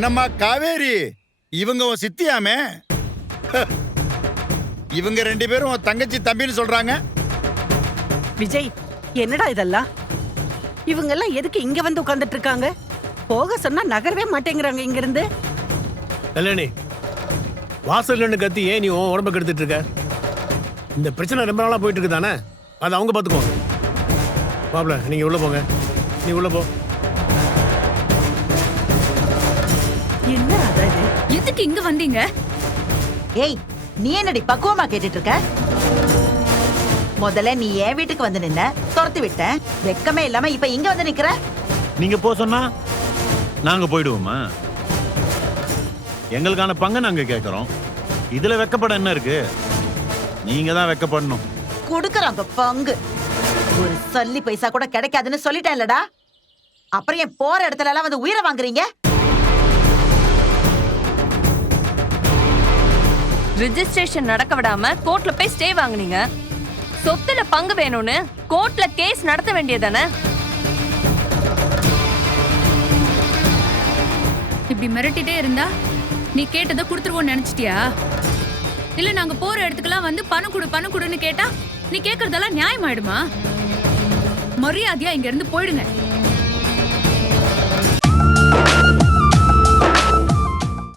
என்னம்மா காவேரி, இவங்க உன் சித்தியாமே? இவங்க 2 பேரும் உன் தங்கச்சி தம்பின்னு சொல்றாங்க. விஜய், என்னடா இதெல்லாம்? இவங்க எல்லாம் எதுக்கு இங்க வந்து உட்கார்ந்துட்டு இருக்காங்க? போக சொன்னா நகரவே மாட்டேங்கிறாங்க இங்க இருந்து. கல்யாணி, வாசல் நின்று கத்தி ஏன் நீ உன் உடம்பு கெடுத்துட்டு இருக்க? இந்த பிரச்சனை ரொம்ப நாளா போயிட்டு இருக்கு தானே, அதை அவங்க பார்த்துக்கோ. மாப்பிள்ள, நீங்க உள்ள போங்க. நீ உள்ள போ. என்ன அதாவது? எதுக்கு இங்க வந்தீங்க? ஏய், நீ என்னடி பக்குவமா கேட்டுட்டு இருக்க? முதல்ல நீ என் வீட்டுக்கு வந்து நின்ன, துரத்து விட்டேன். வெக்கமே இல்லாம இப்ப இங்க வந்து நிக்கிற. நீங்க போ சொன்னா நாங்க போயிடுவோமா? எங்களுக்கான பங்கு நாங்க கேட்கறோம். இதுல வெக்கப்பட என்ன இருக்கு? நீங்க தான் வெக்கப்படணும். கொடுக்கறாங்க பங்கு. ஒரு சல்லி பைசா கூட கிடைக்காதுன்னு சொல்லிட்டேன்லடா. அப்புறம் ஏன் போற இடத்துல எல்லாம் வந்து உயிரை வாங்குறீங்க? ரிஜிஸ்ட்ரேஷன் நடக்க விடாம கோர்ட்ல போய் ஸ்டே வாங்குனீங்க. சொத்துல பங்கு வேணும்னு கோர்ட்ல கேஸ் நடத்த வேண்டியதானே? இப்படி மிரட்டிட்டே இருந்தா நீ கேட்டதை கொடுத்துருவோம்னு நினைச்சிட்டியா? இல்ல நாங்க போற இடத்துக்கெல்லாம் வந்து பணம் கொடுன்னு கேட்டா நீ கேக்குறதெல்லாம் நியாயமாயிடுமா? மரியாதையா இங்க இருந்து போயிடுங்க.